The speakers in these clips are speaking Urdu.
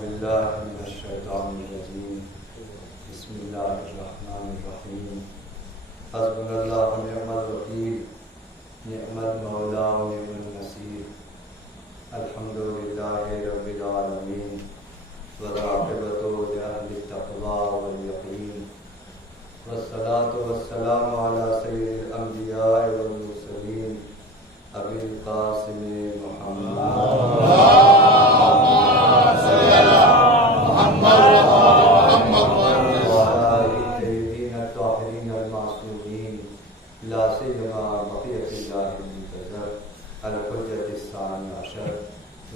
باللہ من الشیطان الرجیم بسم اللہ الرحمن الرحیم حسبنا اللہ ونعم الوکیل نعم المولا ونعم النصیر الحمدللہ رب العالمین والعاقبۃ لأہل التقوی والیقین والصلاة والسلام علی سید الانبیاء والمرسلین ابی القاسم محمد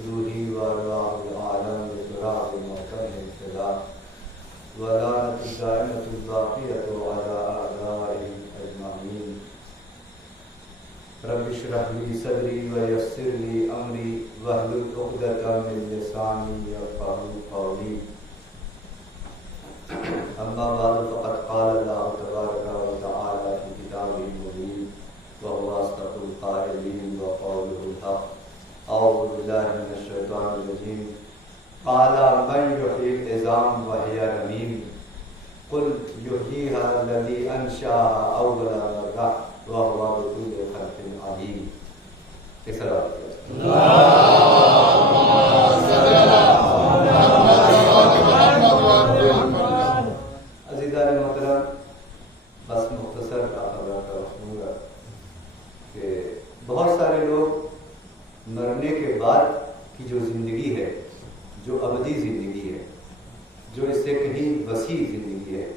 روحی وارواح العالم بتراب موطن ابتلاء ولعنت الدائمة الباقية على أعدائهم أجمعين رب اشرح لي صدري ويسر لي أمري واحلل عقدة من لساني يفقهوا قولي أما بعد فقد قال الله تبارك وتعالى في كتابه المبين وهو أصدق القائلين وقوله الحق أعوذ بالله من الشيطان الرجيم قال من يحيي العظام وهي رميم قل يحييها الذي أنشأها أول مرة وهو بكل خلق عليم. عزیزان محترم، بس مختصر خبر رکھوں گا کہ بہت سارے لوگ مرنے کے بعد کی جو زندگی ہے، جو ابدی زندگی ہے، جو اس سے کہیں وسیع زندگی ہے،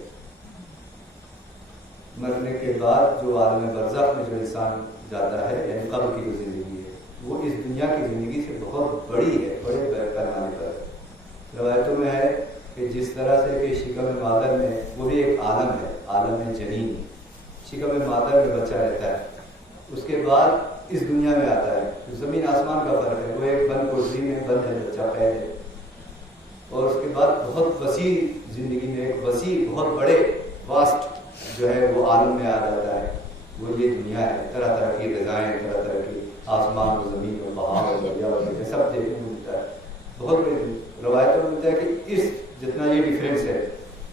مرنے کے بعد جو عالم برزخ میں جو انسان جاتا ہے، یعنی قبر کی جو زندگی ہے، وہ اس دنیا کی زندگی سے بہت بڑی ہے، بڑے پیمانے پر. روایتوں میں ہے کہ جس طرح سے کہ شکم مادر میں، وہ بھی ایک عالم ہے، عالم جنین، شکم مادر میں بچہ رہتا ہے، اس کے بعد اس دنیا میں آتا ہے. جو زمین آسمان کا فرق ہے، وہ ایک بند کوٹری میں بند ہے بچہ قید ہے، اور اس کے بعد بہت وسیع زندگی میں ایک وسیع بہت بڑے واسٹ جو ہے وہ عالم میں آ جاتا ہے. وہ یہ دنیا ہے، طرح طرح کی غذائیں، طرح طرح کی آسمان و زمین و پہاڑ و دریا وغیرہ سب دیکھنے کو ملتا ہے. بہت بڑی روایتوں میں ملتا ہے کہ اس جتنا یہ ڈفرینس ہے،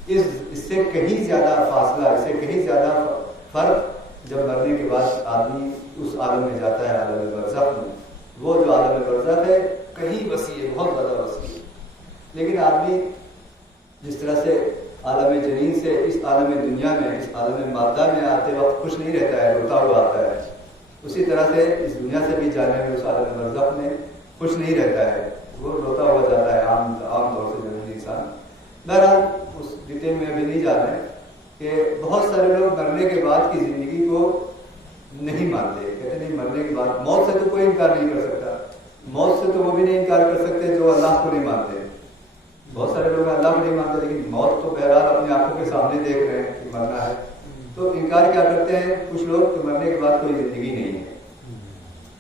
اس سے کہیں زیادہ فاصلہ، اس سے کہیں زیادہ فرق جب مرنے کے بعد آدمی اس عالم میں جاتا ہے، عالم برزخ میں. وہ جو عالم برزخ ہے کہیں وسیع ہے، بہت زیادہ وسیع ہے. لیکن آدمی جس طرح سے عالم جنین سے اس عالم دنیا میں، اس عالم مادہ میں آتے وقت خوش نہیں رہتا ہے، روتا ہوا آتا ہے، اسی طرح سے اس دنیا سے بھی جانے میں اس عالم برزخ میں خوش نہیں رہتا ہے، وہ روتا ہوا جاتا ہے عام طور سے جو انسان. بہرحال اس ڈیٹیل میں ابھی نہیں جا رہے ہیں کہ بہت سارے لوگ مرنے کے بعد کی زندگی کو نہیں مانتے، کہتے نہیں مرنے کے بعد موت سے تو کوئی انکار نہیں کر سکتا، موت سے تو وہ بھی نہیں انکار کر سکتے جو اللہ کو نہیں مانتے. بہت سارے لوگ اللہ کو نہیں مانتے، لیکن موت تو بہرحال اپنی آنکھوں کے سامنے دیکھ رہے ہیں کہ مرنا ہے. تو انکار کیا کرتے ہیں کچھ لوگ کہ مرنے کے بعد کوئی زندگی نہیں ہے،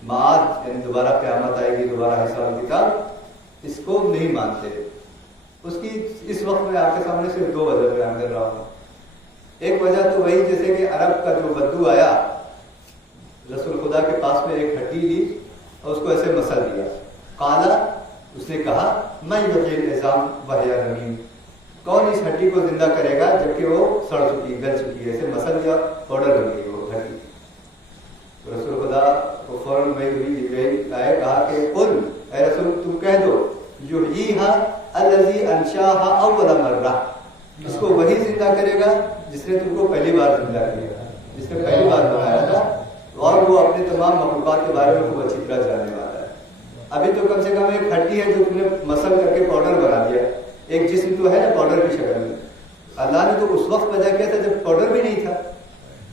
معاد یعنی دوبارہ قیامت آئے گی، دوبارہ حساب کتاب، اس کو نہیں مانتے. اس کی اس وقت میں آپ کے سامنے صرف دو وجہ بیان کر رہا ہوں. ایک وجہ تو وہی جیسے کہ عرب کا جو بدو آیا، رسول خدا کے پاس میں ایک ہڈی لی اور اس کو ایسے مسل دیا. قالا، اس نے کہا میں یحیی العظام وہی رمیم، کون اس ہڈی کو زندہ کرے گا جبکہ وہ سڑ چکی، گل چکی ہے. ایسے مسل دیا، پاؤڈر بن گئی وہ ہڈی. رسول خدا کو فوراً جبرائیل آئے، کہا کہ قل، اے رسول تم کہہ دو، یحییھا الذی انشاھا اول مرہ، اس کو وہی زندہ کرے گا جس نے تم کو پہلی بار زندہ کیا، جس نے پہلی بار بنایا تھا، اور وہ اپنے تمام مخلوقات کے بارے میں خوب اچھی طرح جاننے والا ہے. ابھی تو کم سے کم ایک ہڈی ہے جو تم نے مسل کر کے پاؤڈر بنا دیا، ایک جسم تو ہے نا پاؤڈر کی شکل میں. اللہ نے تو اس وقت پیدا کیا تھا جب پاؤڈر بھی نہیں تھا،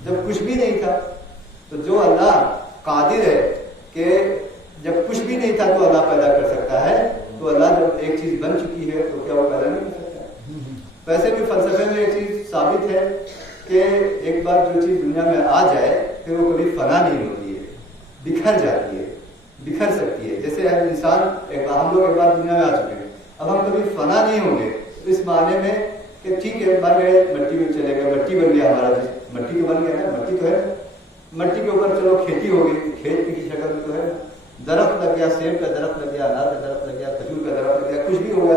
جب کچھ بھی نہیں تھا. تو جو اللہ قادر ہے کہ جب کچھ بھی نہیں تھا تو اللہ پیدا کر سکتا ہے، تو اللہ جب ایک چیز بن چکی ہے تو کیا وہ پیدا نہیں کر سکتا؟ ویسے بھی فلسفے میں ایک چیز ثابت ہے کہ ایک بار جو چیز دنیا میں آ جائے پھر وہ کبھی فنا نہیں ہوتی ہے، بکھر جاتی ہے، بکھر سکتی ہے. جیسے انسان ہم لوگ ایک بار دنیا میں آ چکے ہیں، اب ہم کبھی فنا نہیں ہوں گے اس معنی میں کہ ٹھیک ہے مر گئے، مٹی میں چلے گئے، مٹی بن گیا ہمارا جسم، مٹی تو بن گیا نا، مٹی تو ہے، مٹی کے اوپر چلو کھیتی ہو گئی، کھیت کی شکل میں تو ہے، درخت لگ گیا، سیب کا درخت لگ گیا، انار کا درخت لگ گیا، کھجور کا درخت لگ گیا، کچھ بھی ہو گیا،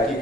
IT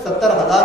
70,000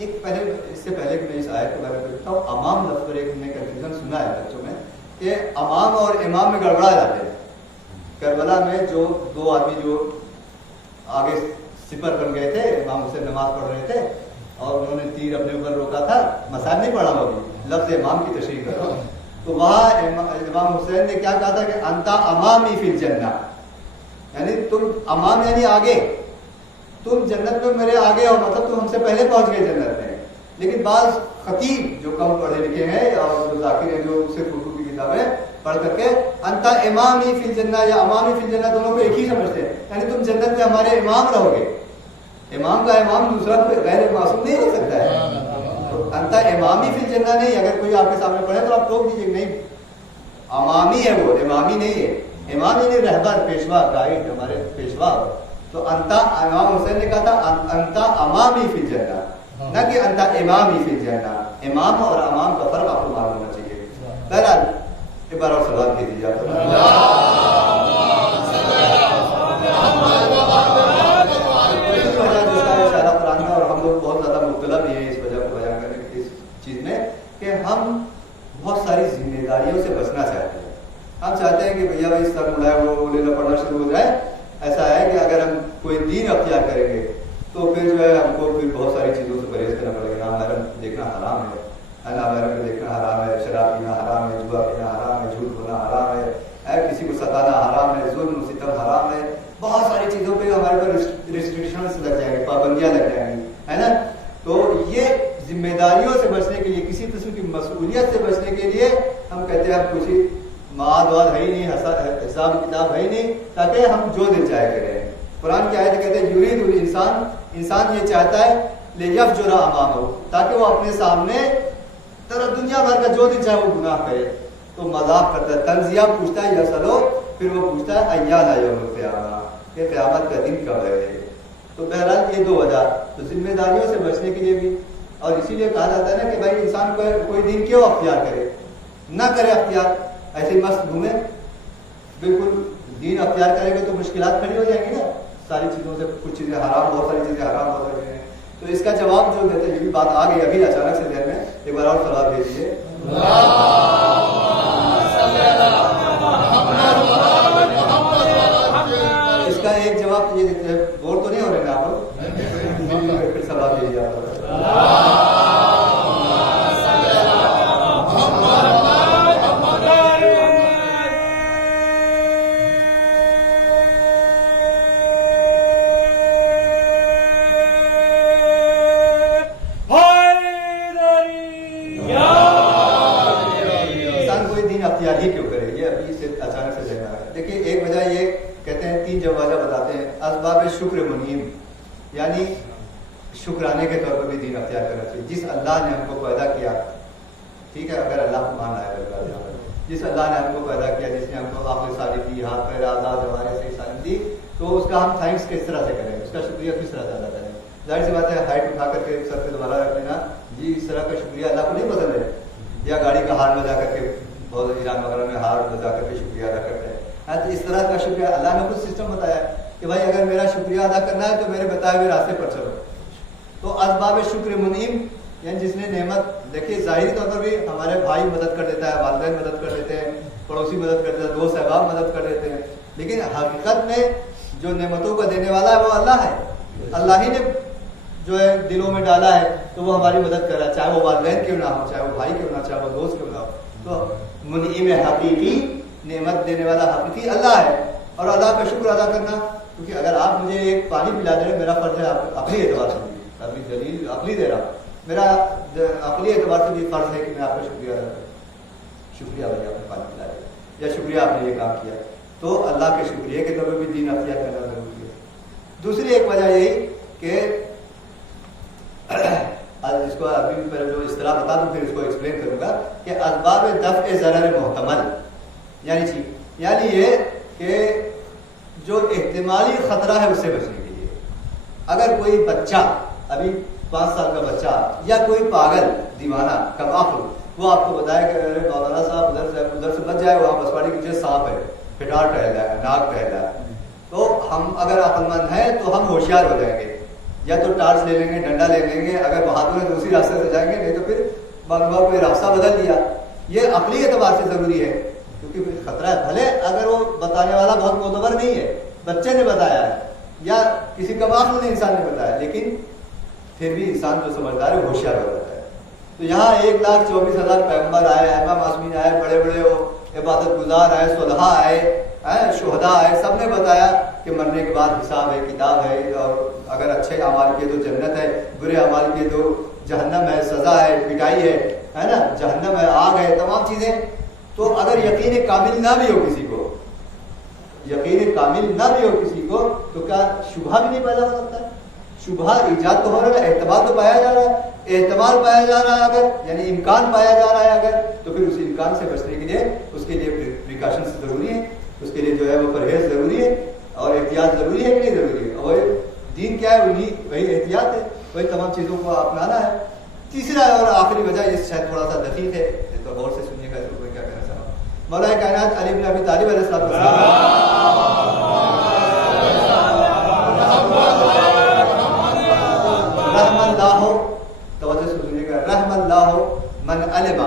ایک پہلے اس سے پہلے کہ میں اس آیت کے بارے میں بتاؤں، امام لفظ پر ایک نے کنفیوژن سنا ہے بچوں میں کہ امام اور امام میں گڑبڑا جاتے ہیں. کربلا میں جو دو آدمی جو آگے سپر بن گئے تھے، امام حسین نماز پڑھ رہے تھے اور انہوں نے تیر اپنے اوپر روکا تھا، مسائل نہیں پڑھا وہ بھی، لفظ امام کی تشریح کرو. تو وہاں امام حسین نے کیا کہا تھا کہ انتا امامی فی الجنہ، یعنی تم امام یعنی آگے، تم جنت میں میرے آگے ہو، مطلب تم ہم سے پہلے پہنچ گئے جنت میں. لیکن بعض خطیب جو کم پڑھے لکھے ہیں اور جو ذاکر ہیں جو صرف اردو کی کتابیں پڑھ کر کے انتا امامی فی الجنہ یا امامی فی الجنہ دونوں کو ایک ہی سمجھتے ہیں، یعنی تم جنت میں ہمارے امام رہو گے. امام کا امام دوسرا غیر معصوم نہیں ہو سکتا ہے. تو انتا امامی فی الجنہ نہیں، اگر کوئی آپ کے سامنے پڑھے تو آپ ٹوک دیجیے نہیں، امامی ہے وہ، امامی نہیں ہے. امام یعنی رہبر، پیشوا، گائیڈ، ہمارے پیشوا. تو انتا، امام حسین نے کہا تھا انتا امامی فی الجنہ، نہ کہ انتا امامی فی الجنہ. امام اور امام کا فرق آپ کو معلوم ہونا چاہیے. بہرحال ایک بار اور سوال کیجیے آپ. اور ہم لوگ بہت زیادہ مبتلا بھی ہیں اس وجہ کو بیان کرنے کی اس چیز میں کہ ہم بہت ساری ذمہ داریوں سے بچنا چاہتے ہیں. ہم چاہتے ہیں کہ بھیا بھائی سر مڑائے وہ لینا پڑھنا شروع ہو جائے. ایسا ہے کہ اگر ہم کوئی دین اختیار کریں گے تو پھر جو ہے ہم کو پھر بہت ساری چیزوں سے پرہیز کرنا پڑے گا. نامحرم دیکھنا حرام ہے، نامحرم کو دیکھنا حرام ہے، شراب پینا حرام ہے، جوا پینا حرام ہے، جھوٹ بولنا حرام ہے، کسی کو ستانا حرام ہے، ظلم و ستم حرام ہے. بہت ساری چیزوں پہ ہمارے پر ریسٹرکشنز لگ جائیں گے، پابندیاں لگ جائیں گی، ہے نا. تو یہ ذمہ داریوں سے بچنے کے لیے، کسی قسم کی مسئولیت سے بچنے کے لیے ہم کہتے ہیں اب کچھ مواد واد ہے ہی نہیں، حساب کتاب ہے ہی نہیں، تاکہ ہم جو دل چاہے کریں. قرآن کی آیت کہتے ہیں یرید الانسان، انسان یہ چاہتا ہے لیفجر امامہ، تاکہ وہ اپنے سامنے طرح دنیا بھر کا جو دل چاہے وہ گناہ کرے. تو مذاق کرتا ہے، تنزیہ پوچھتا ہے یا سلو، پھر وہ پوچھتا ہے ایانا یوم القیامہ، کہ قیامت کا دن کب ہے. تو بہرحال یہ دو وجہ، تو ذمہ داریوں سے بچنے کے لیے بھی، اور اسی لیے کہا جاتا ہے نا کہ بھائی انسان کو کوئی دین کیوں اختیار کرے، نہ کرے اختیار، ایسے ہی مست گھومے. بالکل دین اختیار کریں گے تو مشکلات کھڑی ہو جائیں گی نا، ساری چیزوں سے کچھ چیزیں حرام، بہت ساری چیزیں حرام ہو رہی ہیں. تو اس کا جواب جو دیتے ہیں، یہ بھی بات آ گئی ابھی اچانک سے ذہن میں، ایک بار اور سوال بھیجیے. اس کا ایک جواب یہ دیتے ہیں، غور تو نہیں ہو رہے نا آپ لوگ، پھر سوال بھیجیے آپ. شکر منیم، یعنی شکرانے کے طور پر بھی دین اختیار کرنا چاہیے. جس اللہ نے ہم کو پیدا کیا، ٹھیک ہے، اگر اللہ کو مان آیا، جس اللہ نے ہم کو پیدا کیا، جس نے ہم کو عقل صالح دی، ہاتھ پیر آزاد ہمارے سے سالم دی، تو اس کا ہم تھینکس کس طرح سے کریں، اس کا شکریہ کس طرح سے ادا کریں. ظاہر سی بات ہے ہائٹ اٹھا کر کے سر پہ دوبارہ رکھ لینا جی، اس طرح کا شکریہ اللہ کو نہیں پسند ہے. یا گاڑی کا ہار بجا کر کے، بہت ایران وغیرہ میں ہار بجا کر کے شکریہ ادا کرتے ہیں. تو اس طرح کا شکریہ اللہ نے خود سسٹم بتایا کہ بھائی اگر میرا شکریہ ادا کرنا ہے تو میرے بتائے ہوئے راستے پر چلو. تو اسباب شکر منیم، یعنی جس نے نعمت، دیکھیے ظاہری طور پر بھی ہمارے بھائی مدد کر دیتا ہے، والدین مدد کر دیتے ہیں، پڑوسی مدد کر دیتا ہے، دوست احباب مدد کر دیتے ہیں، لیکن حقیقت میں جو نعمتوں کو دینے والا ہے وہ اللہ ہے. اللہ ہی نے جو ہے دلوں میں ڈالا ہے تو وہ ہماری مدد کر رہا ہے، چاہے وہ والدین کیوں نہ ہو، چاہے وہ بھائی کیوں نہ، چاہے وہ دوست کیوں نہ ہو. تو منعم حقیقی، نعمت دینے والا حقیقی اللہ ہے. اور اللہ کا شکر ادا کرنا، کیونکہ اگر آپ مجھے ایک پانی پلا دے رہے، میرا فرض ہے اپنی اعتبار سے، ابھی دلیل عقلی دے رہا، میرا عقلی اعتبار سے بھی فرض ہے کہ میں آپ کا شکریہ ادا کروں. شکریہ بھائی آپ نے پانی پلا دیا، یا شکریہ آپ نے یہ کام کیا. تو اللہ کے شکریہ کے طور پر بھی دین اختیار کرنا ضروری ہے. دوسری ایک وجہ یہی کہ اس کو ابھی جو اصطلاح بتا دوں پھر اس کو ایکسپلین کروں گا کہ اسباب دفع ضرر محتمل، یعنی یہ کہ جو احتمالی خطرہ ہے اس سے بچنے کے لیے. اگر کوئی بچہ، ابھی 5 سال کا بچہ یا کوئی پاگل دیوانہ کم عقل، وہ آپ کو بتائے کہ ارے مولانا صاحب ادھر سے بچ جائے، وہاں بسواڑی کے پیچھے سانپ ہے، پھٹار ٹہل رہا ہے، ناگ ٹہل رہا ہے، تو ہم اگر عقل مند ہیں تو ہم ہوشیار ہو جائیں گے. یا تو ٹارچ لے لیں گے, ڈنڈا لے لیں گے, اگر بہادر ہیں تو اسی راستے سے جائیں گے, نہیں تو پھر بار کوئی راستہ بدل لیا. یہ عقلی اعتبار سے ضروری ہے کیونکہ خطرہ ہے. بھلے اگر وہ بتانے والا بہت معتبر نہیں ہے, بچے نے بتایا ہے یا کسی کباخ نے انسان نے بتایا, لیکن پھر بھی انسان جو سمجھدار ہے ہوشیار ہو جاتا ہے. تو یہاں 1,24,000 پیغمبر آئے, ائمہ معصومین آئے, بڑے بڑے عبادت گزار آئے, صلحاء آئے, شہداء آئے, سب نے بتایا کہ مرنے کے بعد حساب ہے, کتاب ہے, اور اگر اچھے اعمال کیے تو جنت ہے, برے اعمال کیے تو جہنم ہے, سزا ہے, پٹائی ہے نا, جہنم ہے, آگ ہے, تمام چیزیں. تو اگر یقین کامل نہ بھی ہو کسی کو, یقین کامل نہ بھی ہو کسی کو, تو کیا شبہ بھی نہیں پیدا ہو سکتا؟ شبہ ایجاد تو ہو رہا ہے, احتمال تو پایا جا رہا ہے, احتمال پایا جا رہا ہے اگر, یعنی امکان پایا جا رہا ہے اگر, تو پھر اس امکان سے بچنے کے لیے اس کے لیے پریکاشنز ضروری ہے, اس کے لیے جو ہے وہ پرہیز ضروری ہے, اور احتیاط ضروری ہے کہ نہیں ضروری ہے. اور دین کیا ہے؟ وہی احتیاط ہے, وہی تمام چیزوں کو اپنانا ہے. تیسرا اور آخری وجہ یہ شاید تھوڑا سا دقیق ہے, تو غور سے سنیے گا اس کو کیا کہنا چاہوں. مولا کائنات علی بن ابی طالب علیہ السلام رحم اللہ, توجہ سے سنیے گا, رحم اللہ من علم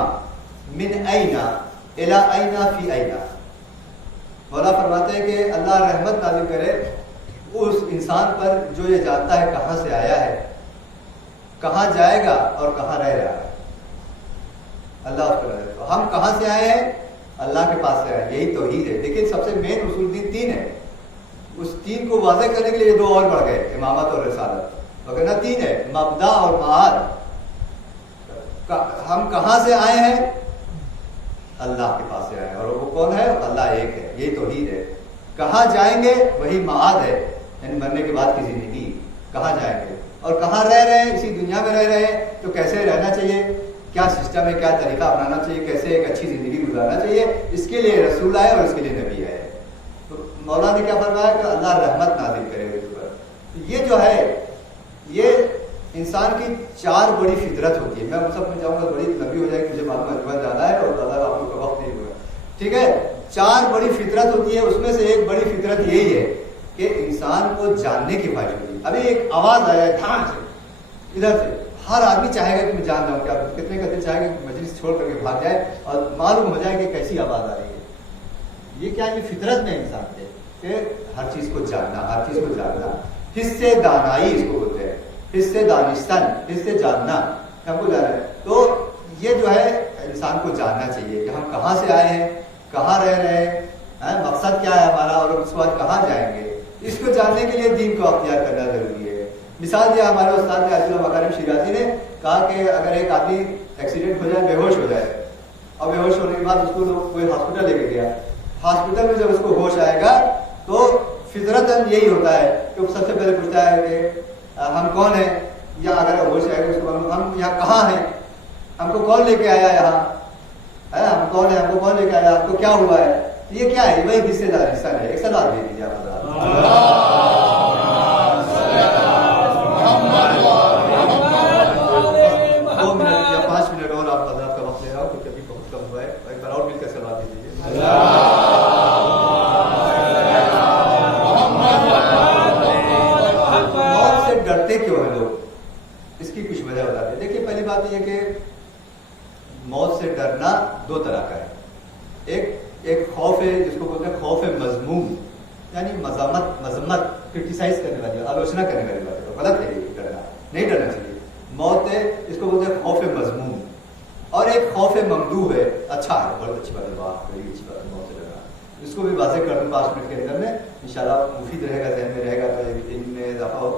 من اینا الی اینا فی اینا. مولا فرماتے ہیں کہ اللہ رحمت نازل کرے اس انسان پر جو یہ جانتا ہے کہاں سے آیا ہے, کہاں جائے گا اور کہاں رہ رہا ہے. اللہ اس پر رہے. تو ہم کہاں سے آئے ہیں؟ اللہ کے پاس سے آئے, یہی توحید ہے. لیکن سب سے مین اصول دین 3 ہے. اس 3 کو واضح کرنے کے لیے 2 اور بڑھ گئے, امامت اور رسالت, وغیرہ 3 ہے, مبدا اور معاد. ہم کہاں سے آئے ہیں؟ اللہ کے پاس سے آئے ہیں, اور وہ کون ہے؟ اللہ ایک ہے, یہی توحید ہے. کہاں جائیں گے؟ وہی معاد ہے, یعنی مرنے کے بعد کی زندگی, کہاں جائیں گے. اور کہاں رہ رہے ہیں؟ اسی دنیا میں رہ رہے ہیں, تو کیسے رہنا چاہیے, کیا سسٹم ہے, کیا طریقہ اپنانا چاہیے, کیسے ایک اچھی زندگی گزارنا چاہیے, اس کے لیے رسول آئے اور اس کے لیے نبی آئے. تو مولا نے کیا فرمایا کہ اللہ رحمت نازل کرے اس پر. یہ جو ہے یہ انسان کی 4 بڑی فطرت ہوتی ہے. میں سب میں چاہوں گا بڑی لمبی ہو جائے گی, مجھے معلوم ہے زیادہ ہے اور زیادہ آپ لوگ کا وقت نہیں ہوگا, ٹھیک ہے. 4 بڑی فطرت ہوتی ہے, اس میں سے ایک بڑی فطرت یہی ہے کہ انسان کو جاننے کی خواہش ہوتی ہے. ابھی ایک آواز آیا ہے دھان سے, ادھر سے, ہر آدمی چاہے گا کہ میں جان جاؤں, کیا کتنے کا دل چاہے گا کہ مجلس چھوڑ کر کے بھاگ جائے اور معلوم ہو جائے کہ کیسی آواز آ رہی ہے. یہ کیا, یہ فطرت میں انسان کے کہ ہر چیز کو جاننا, ہر چیز کو جاننا. حصے دانائی اس کو بولتے ہیں, حصے دانستان, حصے جاننا, ہم کو جانا ہے. تو یہ جو ہے انسان کو جاننا چاہیے کہ ہم کہاں سے آئے ہیں, کہاں رہ رہے ہیں, مقصد کیا ہے ہمارا, اور اس کے بعد کہاں جائیں گے. اس کو جاننے کے لیے دین کو اختیار کرنا ضروری ہے. مثال دیا ہمارے استاد عاطف اللہ مکارم شیرازی نے, کہا کہ اگر ایک آدمی ایکسیڈنٹ ہو جائے, بے ہوش ہو جائے, اور بے ہوش ہونے کے بعد اس کو کوئی ہاسپٹل لے کے گیا, ہاسپٹل میں جب اس کو ہوش آئے گا تو فطرتاً یہی ہوتا ہے کہ وہ سب سے پہلے پوچھتا ہے کہ ہم کون ہیں, یا اگر ہوش آئے گا اس کو ہم یہاں کہاں ہیں, ہم کو کون لے کے آیا یہاں, ہم کون ہیں, ہم کو کون لے کے آیا, ہم کو کیا ہوا ہے. یہ کیا ہے؟ وہی حصے دار حصہ ہے. ایک سلام دے دیجیے آپ. 2 منٹ یا 5 منٹ اور آپ حضرات کا وقت لے رہا ہوں کیونکہ ابھی بہت کم ہوا ہے. ایک بار اور مل کر سلام دے دیجیے. موت سے ڈرتے کیوں ہیں لوگ, اس کی کچھ وجہ بتا دیں. دیکھیے پہلی بات یہ کہ موت سے ڈرنا 2 طرح کا ہے. ایک خوف ہے جس کو بولتے ہیں خوف مذموم, یعنی مذمت کرٹیسائز کرنے والی, آلوچنا کرنے والی بات ہے. تو غلط ہے یہ ڈرنا, نہیں ڈرنا چاہیے. موت ہے اس کو بولتے ہیں خوف مذموم. اور ایک خوف ممدوح ہے, اچھا ہے, بہت اچھی بات ہے, بہت بڑی اچھی بات ہے موت سے ڈرنا. اس کو بھی واضح کر دوں 5 منٹ کے اندر میں, انشاءاللہ مفید رہے گا, ذہن میں رہے گا, تو علم میں اضافہ ہو.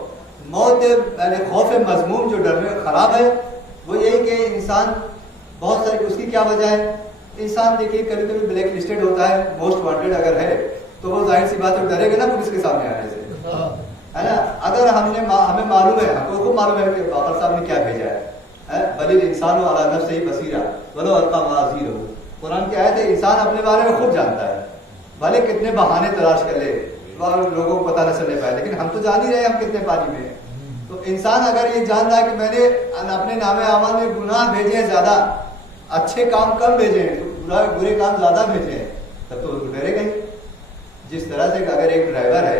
موت یعنی خوف مذموم جو ڈر میں خراب ہے, وہ یہی کہ انسان بہت ساری, اس کی کیا وجہ ہے, انسان دیکھیے کبھی کبھی بلیک لسٹڈ ہوتا ہے, موسٹ وانٹیڈ اگر ہے تو وہ ظاہر سی بات ہے ڈرے گا نا پولیس کے سامنے آنے سے, ہے نا. اگر ہمیں معلوم ہے, ہم کو خوب معلوم ہے کہ بابر صاحب نے کیا بھیجا ہے, بل الانسان علی نفسہ بصیرہ ولو القی معاذیرہ. قرآن کی آیت ہے, انسان اپنے بارے میں خود جانتا ہے, بھلے کتنے بہانے تلاش کر لے, لوگوں کو پتہ نہ چلنے پائے, لیکن ہم تو جان ہی رہے ہیں ہم کتنے پانی میں ہیں. تو انسان اگر یہ جان رہا ہے کہ میں نے اپنے نام اعمال میں گناہ بھیجے ہیں زیادہ, اچھے کام کم بھیجے ہیں, برے کام زیادہ بھیجے ہیں, تب تو ڈرے گا ہی. جس طرح سے اگر ایک ڈرائیور ہے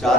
4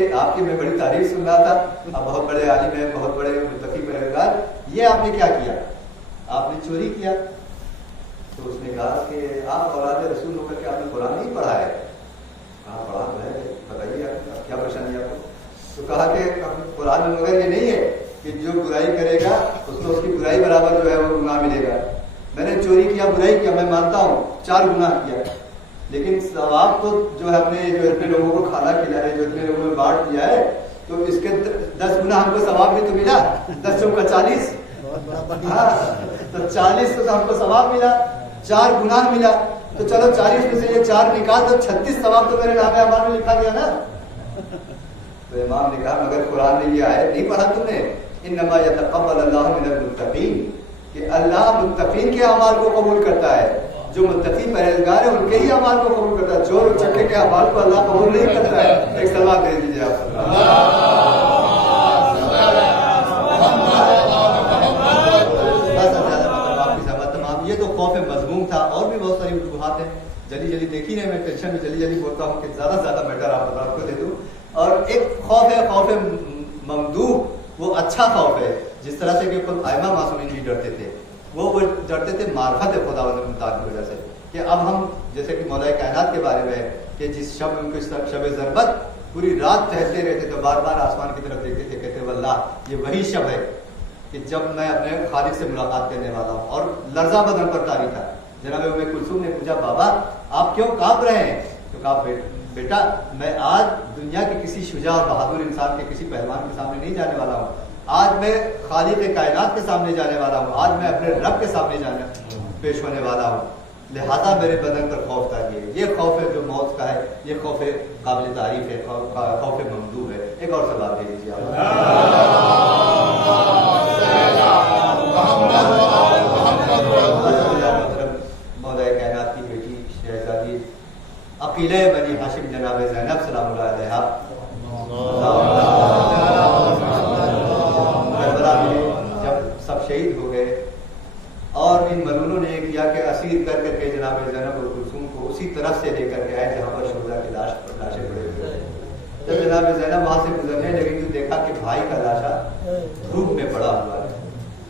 یہ آپ کی میں بڑی تعریف سن رہا تھا، آپ بہت بڑے عالم ہیں، بہت بڑے متقی پرہیزگار، یہ آپ نے کیا کیا؟ آپ نے چوری کیا۔ تو اس نے کہا کہ آپ اولاد رسول ہو کر کے آپ نے قرآن نہیں پڑھا ہے؟ کہا پڑھا تو ہے، بتائیے آپ کیا پریشانی ہے آپ کو؟ تو کہا کہ قرآن میں مگر یہ نہیں ہے کہ جو برائی کرے گا اس کو اس کی برائی برابر جو ہے وہ گناہ ملے گا۔ میں نے چوری کیا، برائی کیا، میں مانتا ہوں 4 گناہ کیا، لیکن ثواب تو جو ہے اپنے جو اتنے لوگوں کو کھانا کھلایا ہے، جو اتنے لوگوں میں بانٹ دیا ہے، تو اس کے 10 گنا ہم کو ثواب بھی تو ملا، 10 چوکا 40، تو 40 تو ہم کو ثواب ملا، 4 گناہ ملا، تو چلو 40 میں سے یہ 4 نکال تو 36 ثواب تو میرے نام اعمال میں لکھا گیا نا۔ تو امام نے کہا مگر قرآن نے یہ آیت نہیں پڑھا تم نے، انما یتقبل اللہ من المتقین، کہ اللہ متقین کے اعمال کو قبول کرتا ہے، جو متقی پرہیزگار ہیں ان کے ہی اعمال کو قبول کرتا ہے، چور چکے کے اعمال کو اللہ قبول نہیں کرتا ہے۔ ایک سلام دے دیجیے آپ۔ یہ تو خوف مذموم تھا، اور بھی بہت ساری وجوہات ہیں، جلدی جلدی دیکھی نہیں، میں ٹینشن میں جلدی جلدی بولتا ہوں کہ زیادہ سے زیادہ میٹر آپ کو دے دوں۔ اور ایک خوف ہے خوف ممدوح، وہ اچھا خوف ہے، جس طرح سے کہ خود ائمہ معصومین بھی ڈرتے تھے، وہ ڈرتے تھے معرفت خدا و تعالیٰ کی وجہ سے، کہ اب ہم جیسے کہ مولا کائنات کے بارے میں کہ جس شب ان کو شب ضربت پوری رات ٹہلتے رہتے تو بار بار آسمان کی طرف دیکھتے تھے، کہتے واللہ یہ وہی شب ہے کہ جب میں اپنے خالق سے ملاقات کرنے والا ہوں، اور لرزہ بدن پر طاری تھا۔ جناب ام کلثوم نے پوچھا بابا آپ کیوں کانپ رہے ہیں؟ تو کہا بیٹا میں آج دنیا کے کسی شجاع اور بہادر انسان کے کسی پہلوان کے سامنے نہیں جانے والا ہوں، آج میں خالق کائنات کے سامنے جانے والا ہوں، آج میں اپنے رب کے سامنے پیش ہونے والا ہوں، لہذا میرے بدن پر خوف چاہیے۔ یہ خوف ہے جو موت کا ہے، یہ خوف قابل تعریف ہے، خوف ممدوح ہے۔ ایک اور سوال دے دیجیے مولا کائنات کی بیٹی شہزادی عقیلہ بنی ہاشم جناب زینب سلام اللہ علیہا کربلا میں جب سب شہید ہو گئے، اور ان ملونوں نے یہ کیا کہ اسیر کر کر کے جناب زینب اور کلثوم کو اسی طرف سے لے کر کے آئے جہاں پر شہداء کی لاشیں پڑے ہوئے۔ جب جناب زینب وہاں سے گزرنے لگی تو دیکھا کہ بھائی کا لاشا دھوپ میں پڑا ہوا ہے،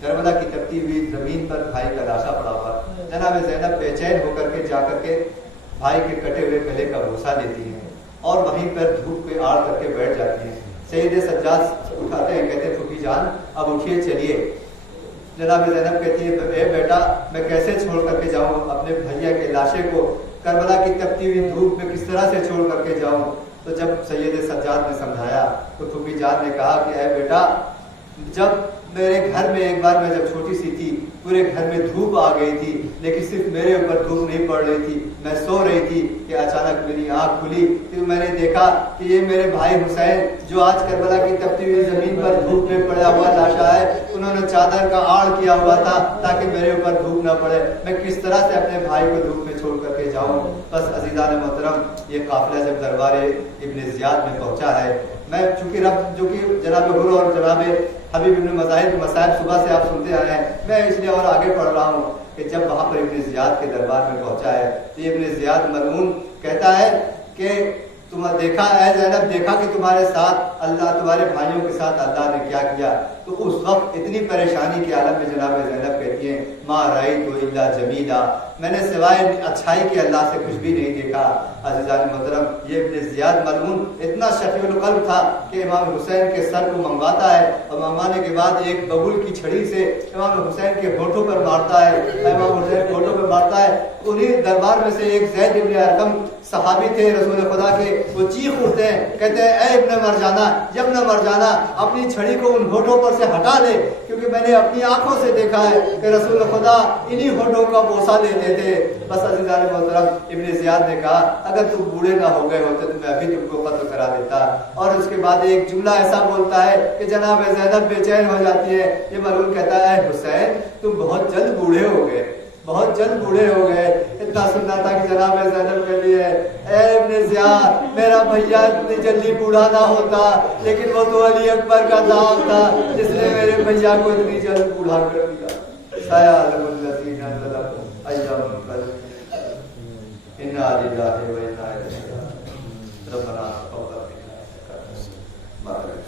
کربلا کی تپتی ہوئی زمین پر بھائی کا لاشا پڑا ہوا۔ جناب زینب بے چین ہو کر کے جا کر کے بھائی کے کٹے ہوئے گلے کا بوسہ لیتی ہیں، اور وہیں پر دھوپ پہ آڑ کر کے بیٹھ جاتی ہیں۔ سید سجاد اٹھاتے ہیں، کہتے ہیں پھوپھی جان اب اٹھیے چلیے۔ جناب زینب کہتی ہے اے بیٹا میں کیسے چھوڑ کر کے جاؤں اپنے بھیا کے لاشے کو، کربلا کی تپتی ہوئی دھوپ میں کس طرح سے چھوڑ کر کے جاؤں؟ تو جب سید سجاد نے سمجھایا تو پھوپھی جان نے کہا کہ اے بیٹا جب میرے گھر میں ایک بار میں جب چھوٹی سی تھی پورے گھر میں دھوپ آ گئی تھی، لیکن صرف میرے اوپر دھوپ نہیں پڑ رہی تھی، میں سو رہی تھی کہ اچانک میری آنکھ کھلی، پھر میں نے دیکھا کہ یہ میرے بھائی حسین جو آج کربلا کی تپتی ہوئی زمین پر دھوپ میں پڑا ہوا لاشا ہے، انہوں نے چادر کا آڑ کیا ہوا تھا تاکہ میرے اوپر دھوپ نہ پڑے، میں کس طرح سے اپنے بھائی کو دھوپ میں چھوڑ کر کے جاؤں؟ بس عزیزان محترم یہ قافلہ جب دربار ابن زیاد میں پہنچا ہے، میں جو کہ جناب حر اور جناب حبیب ابن مظاہر کے مصائب صبح سے آپ سنتے آئے ہیں، میں اس لیے اور آگے پڑھ رہا ہوں کہ جب وہاں پر ابن زیاد کے دربار میں پہنچا ہے تو یہ ابن زیاد ملعون کہتا ہے کہ تم دیکھا اے زینب، دیکھا کہ تمہارے ساتھ اللہ تمہارے بھائیوں کے ساتھ اللہ نے کیا کیا؟ تو اس وقت اتنی پریشانی کے عالم میں جناب زینب کہتی ہیں ما رأیت الا جمیلا، میں نے سوائے اچھائی کے اللہ سے کچھ بھی نہیں دیکھا۔ عزیزان محترم یہ ابن زیاد ملعون اتنا شفیع القلب تھا کہ امام حسین کے سر کو منگواتا ہے، اور منگوانے کے بعد ایک ببول کی چھڑی سے امام حسین کے ہونٹوں پر مارتا ہے، امام حسین ہونٹوں پر مارتا ہے۔ انہیں دربار میں سے ایک زید ابن ارقم صحابی تھے رسول خدا کے، وہ چیخ اٹھتے ہیں، کہتے ہیں اے ابن مرجانہ، یا ابن مرجانہ اپنی چھڑی کو ان ہونٹوں پر سے ہٹا لے، کیونکہ میں نے اپنی آنکھوں سے دیکھا ہے کہ رسول خدا انہی ہونٹوں کا بوسہ لیتے تھے۔ بس عزیزان محترم ابن زیاد نے کہا اگر تم بوڑھے نہ ہو گئے ہوتے تو میں ابھی تم کو قتل کرا دیتا، اور اس کے بعد ایک جملہ ایسا بولتا ہے کہ جناب زینب بے چین ہو جاتی ہے۔ یہ ملعون کہتا ہے اے حسین تم بہت جلد بوڑھے ہو گئے، بہت جلد بوڑھے ہو گئے۔ اتنا سننا تھا کہ جناب زینب کے لیے اے ابن زیاد میرا بھیا اتنی جلدی بوڑھا نہ ہوتا، لیکن وہ تو علی اکبر کا نام تھا جس نے میرے بھیا کو اتنی جلد بوڑھا کر دیا۔ سایہ عالم الذین انزلکم ایام انا للہ و انا الیہ راجعون۔ ربنا تقبل منا انک ماترم.